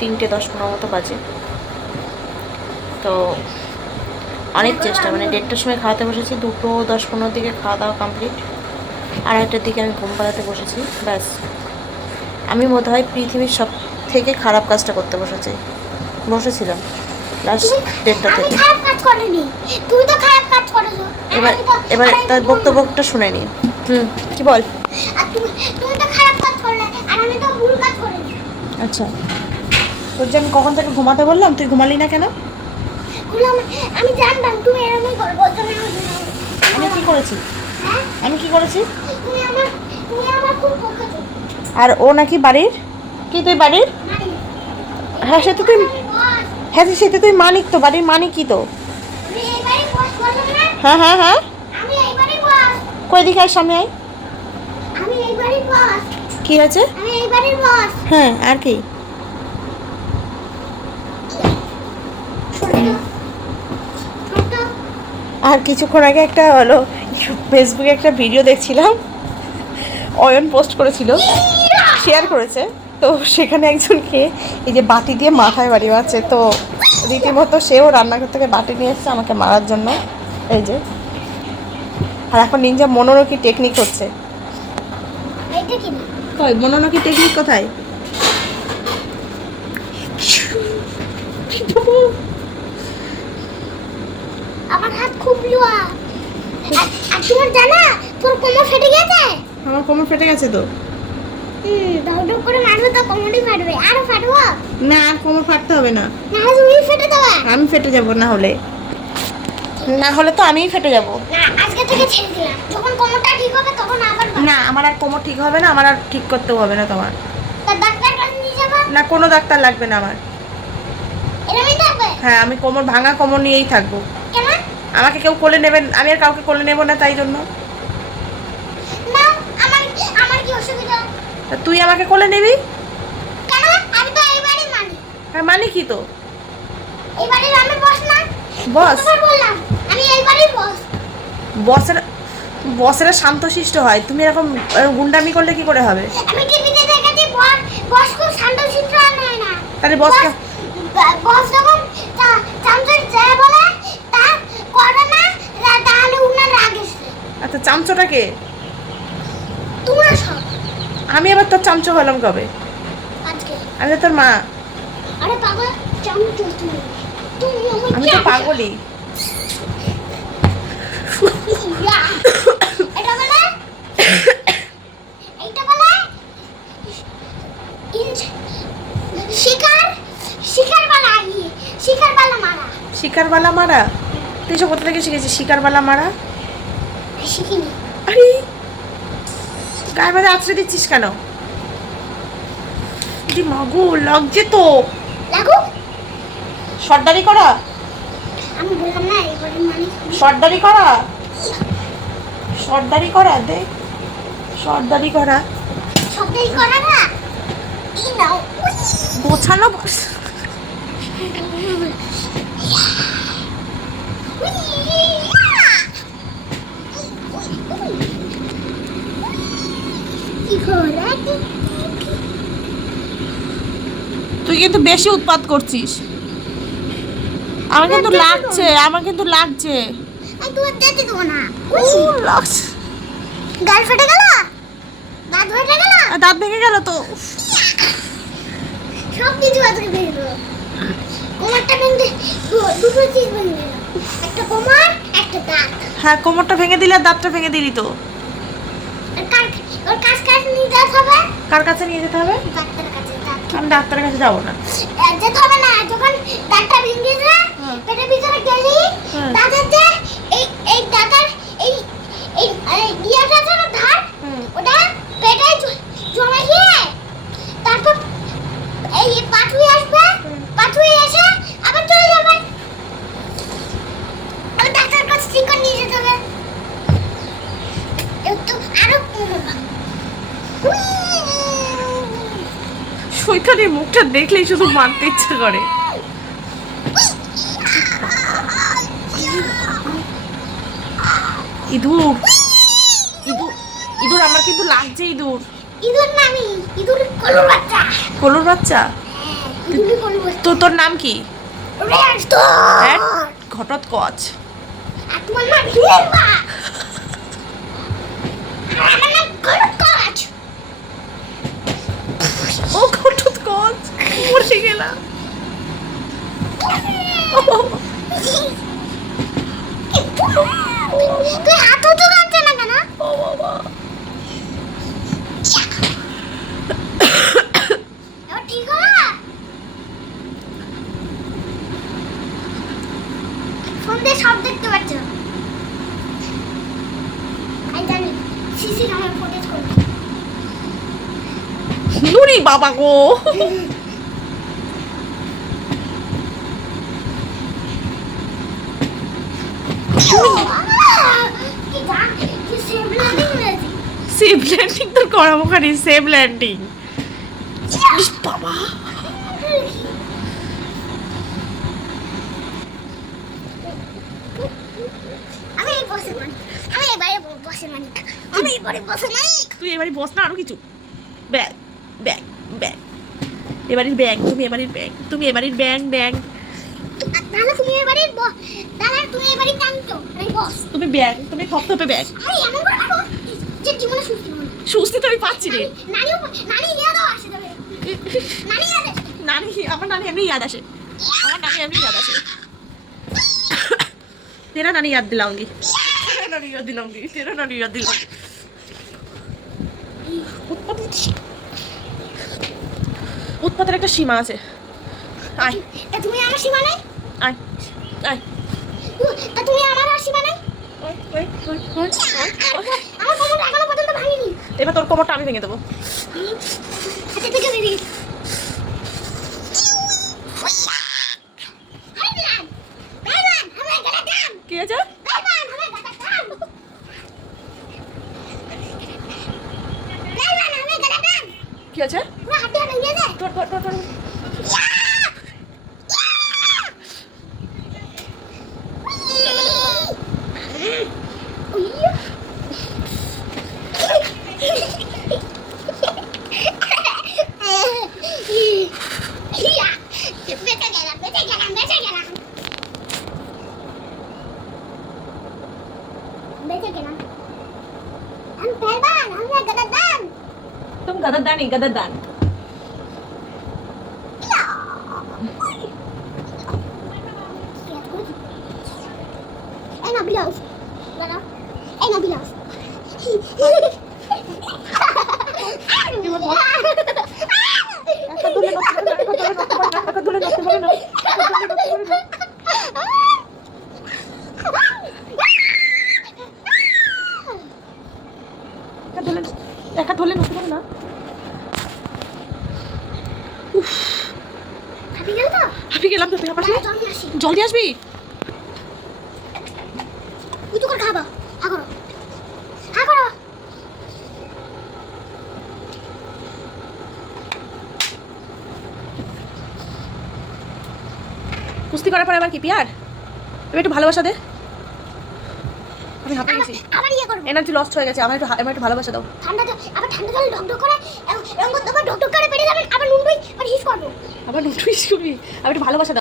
3:10-15 মতো বাজে। তো অনেক চেষ্টা, মানে 1:30টার সময় খাওয়াতে বসেছি, 2:10-15 দিকে খাওয়া দাওয়া কমপ্লিট, 2:30টার দিকে আমি ঘুম পাড়াতে বসেছি। ব্যাস, আমি বোধ হয় পৃথিবীর সব থেকে খারাপ কাজটা করতে বসেছিলাম লাস্ট 1:30টা থেকে। এবার তার বক্তব্যটা শুনে নিন। কি বল? আচ্ছা, তোর যে আমি কখন থেকে ঘুমাতে বললাম, তুই ঘুমালি না কেন? আমি জানতাম তুমি এরকমই করবে। আমি কি করেছি? আমি কি করেছি? তুমি আমার খুব বকেছো। আর ও নাকি বাড়ির কি, তুই বাড়ির? হ্যাঁ, সে তো তুই, হ্যাঁ সেটা তুই মানিক, তো বাড়ির মানিক কি তো? আমি এই বাড়ি বস বললাম না? হ্যাঁ হ্যাঁ হ্যাঁ, আমি এই বাড়ি বস। কই দিকে আয়, সামনে আয়। আমি এই বাড়ি বস। কি হয়েছে? আমি এই বাড়ির বস। হ্যাঁ, আর কি? আর কিছুক্ষণ আগে একটা হলো ফেসবুকে একটা ভিডিও দেখছিলাম, অয়ন পোস্ট করেছিল, শেয়ার করেছে। তো সেখানে একজনকে এই যে বাটি দিয়ে মাথায় বাড়ি মারছে, তো রীতিমতো সেও রান্নাঘর থেকে বাটি নিয়ে এসছে আমাকে মারার জন্য। এই যে, আর এখন নিনজা মনোরকি টেকনিক হচ্ছে। এইটা কি? কই মনোরকি টেকনিক কোথায়? আমার হাত খুব লোয়া। আর তোমার জানা তোর কোমর ফেটে গেছে? আমার কোমর ফেটে গেছে তো। দাউ দাউ করে মারবে তো কোমরই ফাটবে। আরো ফাটবো না, আর কোমর ফাটতে হবে না। না, তুমি ফেটে দেবা। আমি ফেটে যাব, না হলে তো আমিই ফেটে যাব। না, আজকে থেকে ছেড়ে দিলাম। যখন কোমরটা ঠিক হবে তখন আবার না, আমার আর কোমর ঠিক হবে না, আমার আর ঠিক করতেও হবে না তোমার। তা ডাক্তার কাছে নিয়ে যাবা? না, কোনো ডাক্তার লাগবে না আমার। এরকমই থাকবে? হ্যাঁ, আমি ভাঙা কোমর নিয়েই থাকবো। কেন? আমাকে কেউ কোলে নেবেন, আমি আর কাউকে কোলে নেব না, তাই জন্য। না, আমার আমার কি অসুবিধা? তা তুই আমাকে কোলে নিবি? কেন? আমি তো এই বাড়ির মালিক। হ্যাঁ, মানে কি তো? এই বাড়ির আমি বস না? বস? কতবার বললাম আমি এই বাড়ির বস। বসেরা শান্তশিষ্ট হয়, তুমি এরকম গুন্ডামি করলে কি করে হবে? আমি টিভিতে দেখেছি বস খুব শান্তশিষ্ট হয় না। তাহলে বসকে বস যখন চামচার যায় বলে তা করে না, তাহলে উনার রাগ এসে। আচ্ছা, চামচটাকে? তোমরা সব। আমি আবার তোর চামচো হলাম কবে? আজকে। আমি তো তোর মা। আরে পাগল, চামচো তুমি। তুমি আমি তো পাগলই। এটা বলে এইটা বলে শিকারবালা মারা? তুই সব কোথা থেকে শিখেছিস শিকারবালা মারা? শিখিনি। আরে গায়ের মধ্যে আছড়ে দিচ্ছিস কেন? দি মাগো, লাগছে তো। লাগুক। সর্দারি করা? আমি বললাম না এবারে মানে সর্দারি করা দে, সর্দারি করা সবটাই করা না। এই নাও। গোছানো তুই কিন্তু বেশি উৎপাত করছিস। আমার কিন্তু লাগছে। আই তুই যেতে দেবো না। লাগছে। গাল ফেটে গেল? দাঁত ফেটে গেল? দাঁত ভেঙে গেল তো। সব কিছু আজকে ভেঙে দেবো। কোমরটা ভেঙে দুটো চিজ ভেঙে দিল। একটা কোমর, একটা দাঁত। হ্যাঁ, কোমরটা ভেঙে দিলি আর দাঁতটা ভেঙে দিলি তো। ওর কাছ নিয়ে যেতে হবে। কার কাছে নিয়ে যেতে হবে? ডাক্তারের কাছে। আমি ডাক্তারের কাছে যাবো না। যেতে হবে না। যখন দাঁতটা ভেঙে যায় পেটের ভিতরে গেলি দাঁতেতে এই দাঁতের এই ইয়াটা আছে না ধার, ওটা পেটে জমে গিয়ে তারপর এই পাথুই আসবে, পাথুই এসে আবার চলে যাবে। আর ডাক্তারের কাছে ঠিক নিয়ে যেতে হবে। একটু আরো সৈকতের মুখটা দেখলেই শুধু মারতে ইচ্ছা করে। ইঁদুর আমার কিন্তু লাগছে। ইঁদুর নামি, ইঁদুর কলুর বাচ্চা। কলুর বাচ্চা? তুমি কোলে বসে তোর নাম কি? রেড স্টোর হ্যাঁ ঘটোৎকচ। আর তোমার নাম হিলেম্বা আমার নাম ঘটোৎকচ ও ঘটোৎকচ মরে গেলাম। তুই হাতও তো কাটছে না কেন? ও বাবা এবার ঠিক হলো? ফোন দিয়ে সব দেখতে পাচ্ছ। আমি জানি সিসি আমার ফুটেজ করবে। নুরি বাবা গো। কি গান কি সেভ ল্যান্ডিং হয়েছে। সেফ ল্যান্ডিং তোর করাবো খানি সেফ ল্যান্ডিং। বাবা আমি এই বসে মানি আমি এবারে বসে মানি আমি এবারে বসে মানি তুই এবারে বস না আরো কিছু। ব্যাগ ব্যাগ ব্যাগ এবারের ব্যাগ তুমি এবারের ব্যাগ তুমি এবারের ব্যাগ ব্যাগ তাহলে তুমি এবারে তাহলে তুমি এবারে টানতো আমি বস তুমি ব্যাগ তুমি থপথপে ব্যাগ। আরে এমন করে রাখো যে জীবনে সুস্থ হবে সুস্থি তো আমি পাচ্ছি রে। নানি ইয়া দাও আসে তবে নানি আসে নানি আমার নানি এমনি याद আসে আমার নানি এমনি याद আসে। तेरा नानी याद दिलाऊंगी तेरा नानी याद दिलाऊंगी तेरा नानी याद दिलाऊंगी। উৎপাতের একটা সীমা আছে। আয় তা তুমি আমার সীমা নাই আয় আয় তা তুমি আমার আর সীমা নাই আমার কোমর এখনো পর্যন্ত ভাঙিনি এবার তোর কোমরটা আমি ভেঙে দেবো। হাতে থেকে বেরিয়ে কি আছে কি আছে তোর তোর তোর তোর तुम गदरदान नहीं गदरदान। একা ধরলে নষ্ট করে না। হাঁপিয়ে গেলাম তো তুই আমার জলদি আসবি। খাবা হা করো হা করো কুস্তি করার পর আবার কি পিয়ার এবার একটু ভালোবাসা দে। আমি হাঁপিয়ে গেছি আবার ইয়ে করবো এনার্জি লস্ট হয়ে গেছে আমার একটু ভালোবাসা দাও। ঠান্ডা জলে ঢকঢক করে এরকম তোমার ঢকঢক করে পেটে যাবেন আবার নুন দই আর হিস করবো আবার নুটুইস করবি আমি একটু ভালোবাসা দাও।